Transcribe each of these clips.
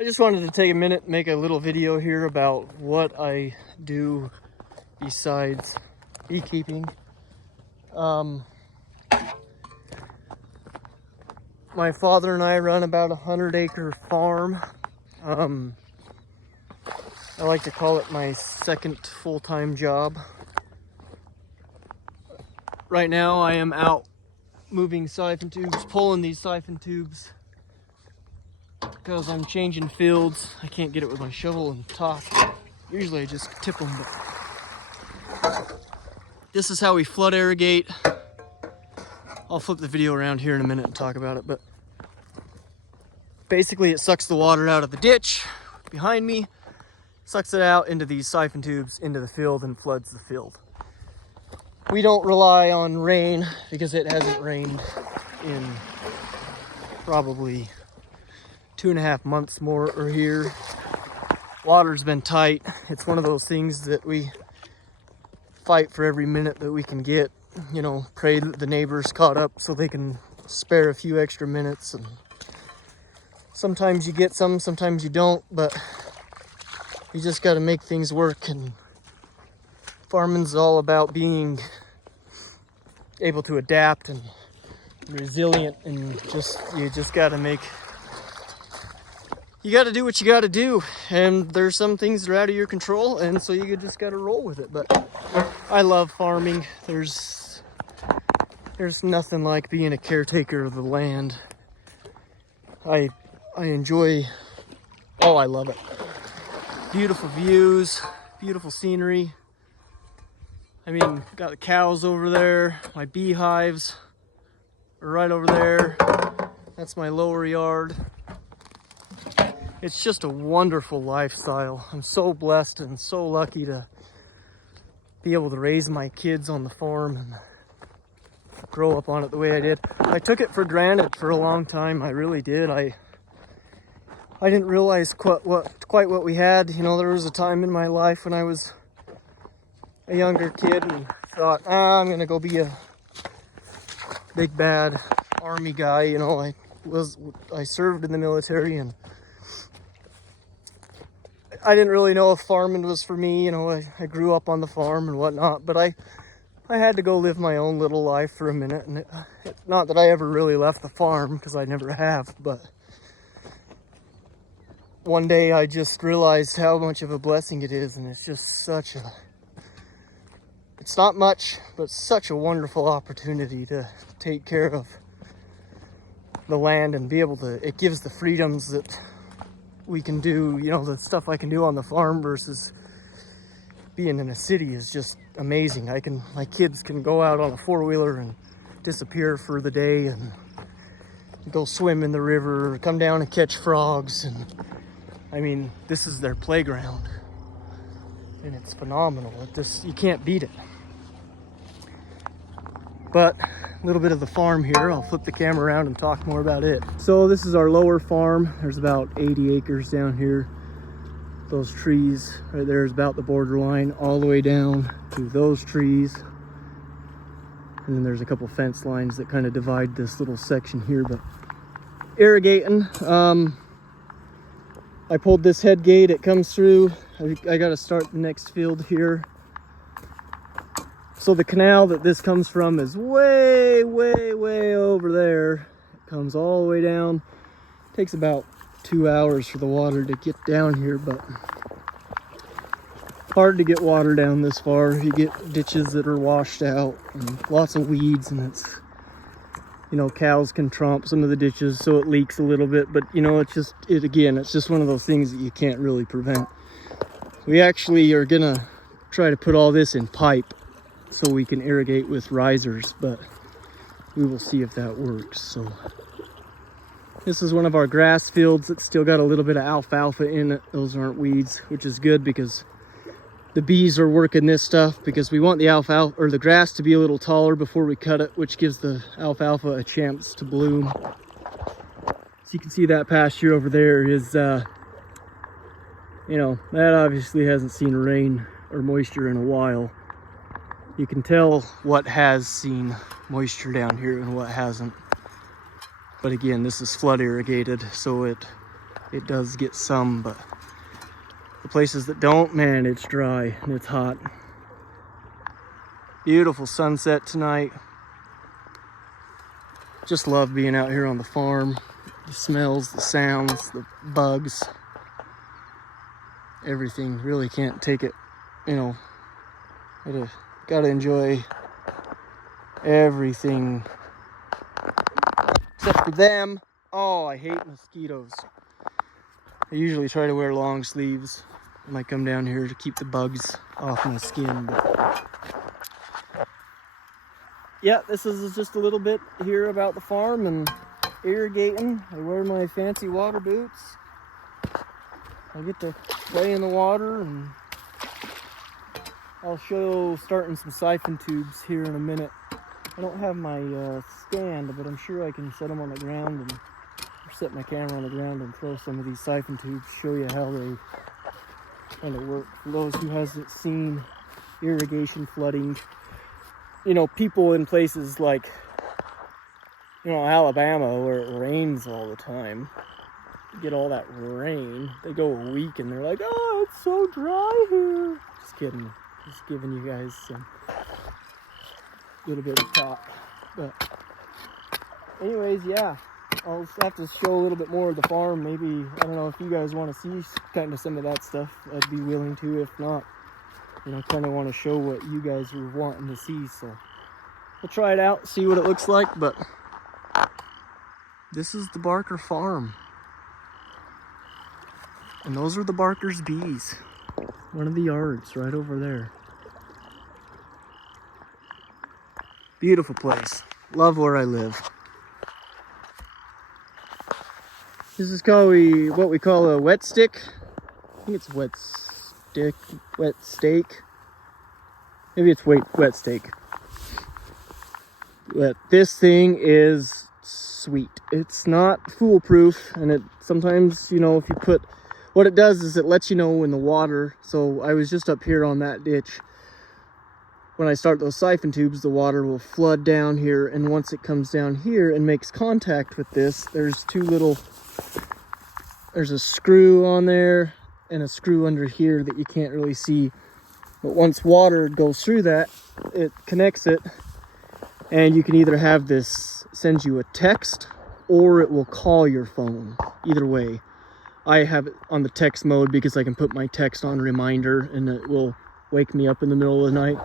I just wanted to take a minute and make a little video here about what I do besides beekeeping. My father and I run about a 100-acre farm. I like to call it my second full-time job. Right now I am out moving siphon tubes, pulling these siphon tubes because I'm changing fields. I can't get it with my shovel and talk. Usually I just tip them, but this is how we flood irrigate. I'll flip the video around here in a minute and talk about it, but basically it sucks the water out of the ditch behind me, sucks it out into these siphon tubes into the field and floods the field. We don't rely on rain because it hasn't rained in probably 2.5 months more or here. Water's been tight. It's one of those things that we fight for every minute that we can get. You know, pray that the neighbors caught up so they can spare a few extra minutes. And sometimes you get some, sometimes you don't, but you just got to make things work. And farming's all about being able to adapt and resilient, and you just got to do what you got to do. And there's some things that are out of your control, and so you just got to roll with it. But I love farming. There's nothing like being a caretaker of the land. I enjoy, I love it. Beautiful views, beautiful scenery. I mean, got the cows over there, my beehives are right over there. That's my lower yard. It's just a wonderful lifestyle. I'm so blessed and so lucky to be able to raise my kids on the farm and grow up on it the way I did. I took it for granted for a long time. I really did. I didn't realize quite what we had. You know, there was a time in my life when I was a younger kid and thought, I'm gonna go be a big bad army guy. You know, I served in the military, and I didn't really know if farming was for me. You know, I grew up on the farm and whatnot, but I had to go live my own little life for a minute. And not that I ever really left the farm, because I never have, but one day I just realized how much of a blessing it is, and it's just it's not much, but such a wonderful opportunity to take care of the land and be able to, it gives the freedoms that we can do, you know, the stuff I can do on the farm versus being in a city is just amazing. My kids can go out on a four-wheeler and disappear for the day and go swim in the river or come down and catch frogs. And I mean, this is their playground, and it's phenomenal. You can't beat it. But a little bit of the farm here. I'll flip the camera around and talk more about it. So this is our lower farm. There's about 80 acres down here. Those trees right there is about the borderline, all the way down to those trees. And then there's a couple fence lines that kind of divide this little section here. But irrigating, I pulled this head gate. It comes through. I got to start the next field here. So the canal that this comes from is way, way, way over there. It comes all the way down. It takes about 2 hours for the water to get down here, but hard to get water down this far. You get ditches that are washed out and lots of weeds, and it's, you know, cows can tromp some of the ditches, so it leaks a little bit. But you know, it's just one of those things that you can't really prevent. We actually are gonna try to put all this in pipe so we can irrigate with risers, but we will see if that works. So this is one of our grass fields that's still got a little bit of alfalfa in it. Those aren't weeds, which is good because the bees are working this stuff, because we want the alfalfa or the grass to be a little taller before we cut it, which gives the alfalfa a chance to bloom. So you can see that pasture over there is, you know, that obviously hasn't seen rain or moisture in a while. You can tell what has seen moisture down here and what hasn't. But again, this is flood irrigated, so it it does get some, but the places that don't, man, it's dry and it's hot. Beautiful sunset tonight. Just love being out here on the farm. The smells, the sounds, the bugs, everything. Really can't take it, you know. Gotta enjoy everything except for them. Oh, I hate mosquitoes. I usually try to wear long sleeves when I come down here to keep the bugs off my skin, but yeah, this is just a little bit here about the farm and irrigating. I wear my fancy water boots. I get to play in the water, and I'll show starting some siphon tubes here in a minute. I don't have my stand, but I'm sure I can set them on the ground and set my camera on the ground and throw some of these siphon tubes, show you how they kind of work. For those who hasn't seen irrigation flooding, you know, people in places like, you know, Alabama, where it rains all the time, get all that rain, they go a week and they're like, oh, it's so dry here. Just kidding. Just giving you guys some little bit of talk. But anyways, yeah, I'll have to show a little bit more of the farm. Maybe, I don't know if you guys want to see kind of some of that stuff. I'd be willing to. If not, you know, kind of want to show what you guys were wanting to see. So we'll try it out, see what it looks like. But this is the Barker farm. And those are the Barker's bees. One of the yards right over there. Beautiful place. Love where I live. This is called what we call a wet stick. I think it's wet steak. Maybe it's wet steak. But this thing is sweet. It's not foolproof, and it sometimes, you know, if you put, what it does is it lets you know in the water. So I was just up here on that ditch. When I start those siphon tubes, the water will flood down here, and once it comes down here and makes contact with this, there's a screw on there and a screw under here that you can't really see. But once water goes through that, it connects it, and you can either have this send you a text or it will call your phone. Either way. I have it on the text mode because I can put my text on reminder and it will wake me up in the middle of the night.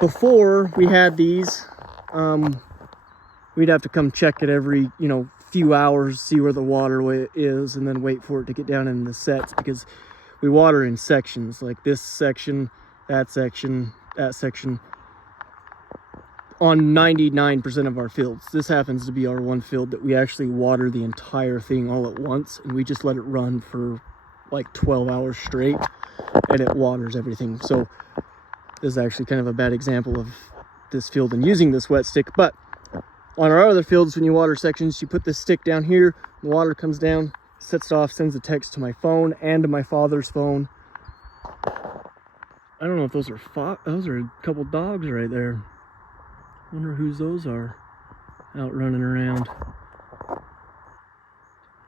Before we had these, we'd have to come check it every, you know, few hours, see where the water is, and then wait for it to get down in the sets, because we water in sections, like this section, that section, that section, on 99% of our fields. This happens to be our one field that we actually water the entire thing all at once, and we just let it run for like 12 hours straight, and it waters everything. So this is actually kind of a bad example of this field and using this wet stick, but on our other fields, when you water sections, you put this stick down here, the water comes down, sets it off, sends a text to my phone and to my father's phone. I don't know if those are those are a couple dogs right there. Wonder whose those are out running around.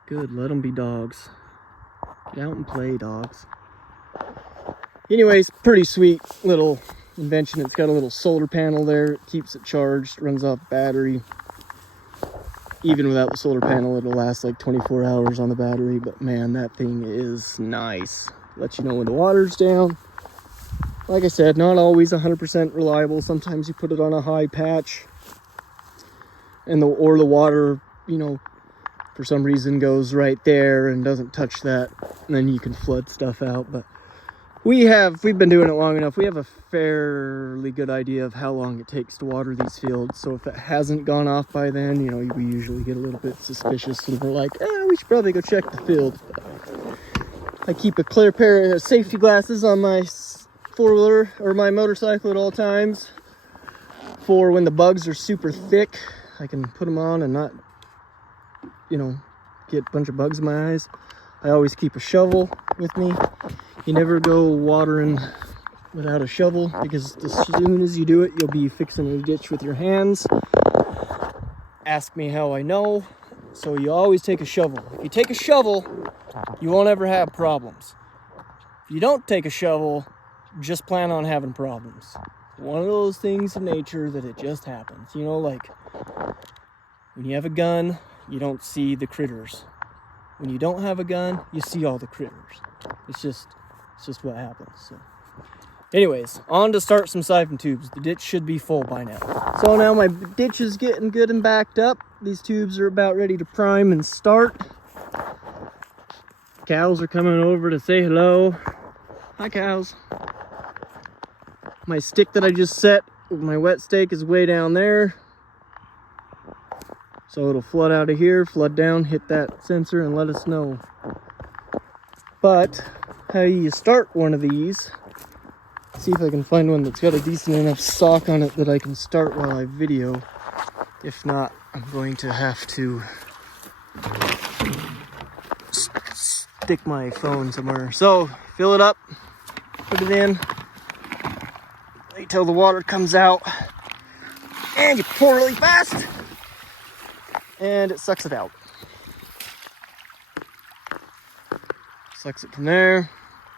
Good, let them be dogs. Get out and play, dogs. Anyways, pretty sweet little invention. It's got a little solar panel there. It keeps it charged, runs off battery. Even without the solar panel, it'll last like 24 hours on the battery. But man, that thing is nice. Lets you know when the water's down. Like I said, not always 100% reliable. Sometimes you put it on a high patch and the water, you know, for some reason goes right there and doesn't touch that, and then you can flood stuff out. But we've been doing it long enough. We have a fairly good idea of how long it takes to water these fields. So if it hasn't gone off by then, you know, we usually get a little bit suspicious and we're like, we should probably go check the field. I keep a clear pair of safety glasses on my four-wheeler or my motorcycle at all times for when the bugs are super thick. I can put them on and not, you know, get a bunch of bugs in my eyes. I always keep a shovel with me. You never go watering without a shovel, because as soon as you do it, you'll be fixing a ditch with your hands. Ask me how I know. So you always take a shovel. If you take a shovel, you won't ever have problems. If you don't take a shovel, just plan on having problems. One of those things in nature that it just happens. You know, like when you have a gun, you don't see the critters. When you don't have a gun, you see all the critters. It's just what happens. So anyways, on to start some siphon tubes. The ditch should be full by now. So now my ditch is getting good and backed up. These tubes are about ready to prime and start. Cows are coming over to say hello. Hi, cows. My stick that I just set with my wet stake is way down there. So it'll flood out of here, flood down, hit that sensor and let us know. But how you start one of these, see if I can find one that's got a decent enough sock on it that I can start while I video. If not, I'm going to have to stick my phone somewhere. So fill it up, put it in, wait till the water comes out, and you pour really fast, and it sucks it out. Sucks it from there,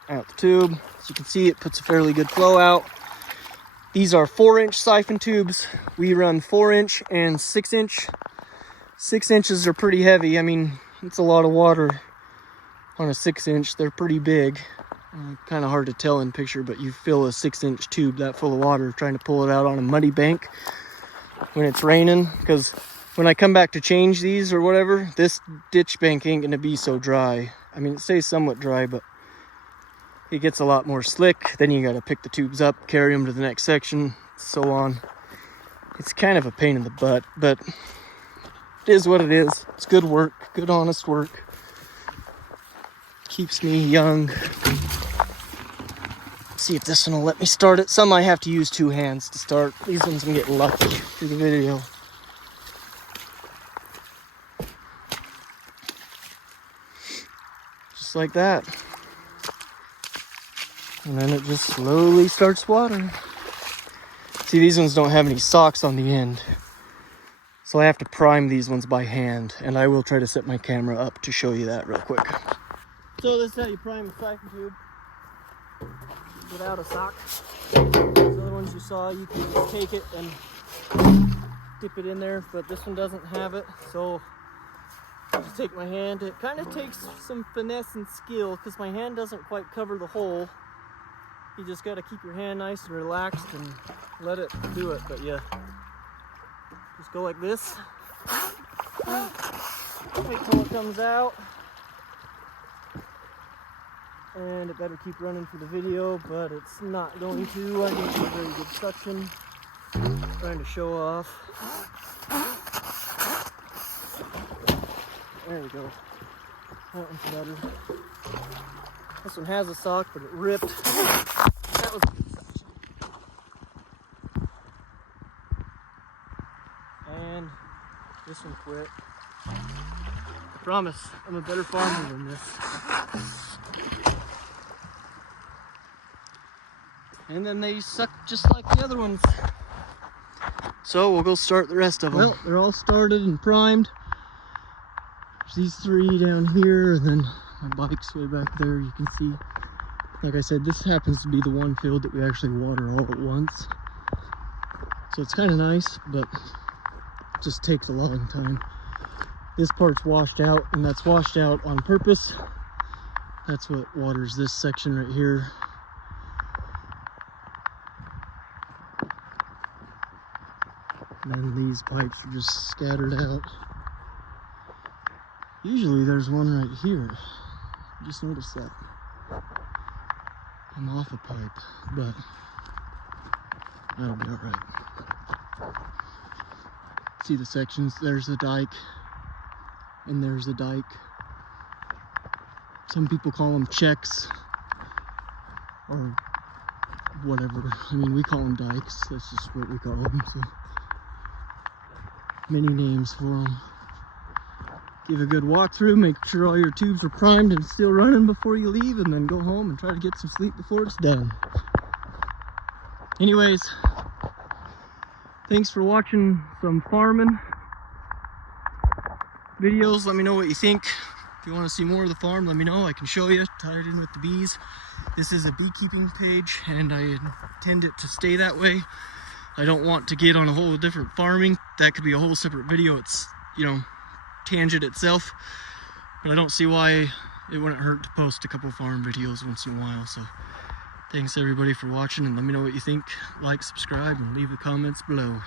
out the tube. As you can see, it puts a fairly good flow out. These are 4-inch siphon tubes. We run 4-inch and 6-inch. 6 inches are pretty heavy. I mean, it's a lot of water on a 6-inch. They're pretty big. Kind of hard to tell in picture, but you fill a 6-inch tube that full of water trying to pull it out on a muddy bank when it's raining. Because when I come back to change these or whatever, this ditch bank ain't gonna be so dry. I mean, it stays somewhat dry, but it gets a lot more slick. Then you gotta pick the tubes up, carry them to the next section, so on. It's kind of a pain in the butt, but it is what it is. It's good work, good honest work. Keeps me young. See if this one will let me start it. Some I have to use 2 hands to start. These ones I'm getting lucky through the video. Just like that. And then it just slowly starts watering. See, these ones don't have any socks on the end. So I have to prime these ones by hand. And I will try to set my camera up to show you that real quick. So this is how you prime a siphon tube without a sock. Those other ones you saw, you can just take it and dip it in there, but this one doesn't have it. So I just take my hand. It kind of takes some finesse and skill because my hand doesn't quite cover the hole. You just got to keep your hand nice and relaxed and let it do it. But yeah, just go like this. Wait till it comes out. And it better keep running for the video, but it's not going to. I didn't get a very good suction. Trying to show off. There we go. That one's better. This one has a sock, but it ripped. That was a good suction. And this one quit. I promise, I'm a better farmer than this. And then they suck just like the other ones. So we'll go start the rest of them. Well, they're all started and primed. There's these 3 down here, and then my bike's way back there, you can see. Like I said, this happens to be the one field that we actually water all at once. So it's kind of nice, but it just takes a long time. This part's washed out, and that's washed out on purpose. That's what waters this section right here. And then these pipes are just scattered out. Usually there's one right here. I just noticed that. I'm off a pipe, but that'll be alright. See the sections? There's a dike, and there's a dike. Some people call them checks, or whatever. I mean, we call them dikes. That's just what we call them. So many names for them. Give a good walkthrough, make sure all your tubes are primed and still running before you leave, and then go home and try to get some sleep before it's done. Anyways, thanks for watching some farming. videos. Let me know what you think. If you want to see more of the farm, let me know. I can show you, tie it in with the bees. This is a beekeeping page, and I intend it to stay that way. I don't want to get on a whole different farming. That could be a whole separate video. It's, you know, tangent itself. But I don't see why it wouldn't hurt to post a couple farm videos once in a while. So thanks everybody for watching, and let me know what you think. Like, subscribe, and leave the comments below.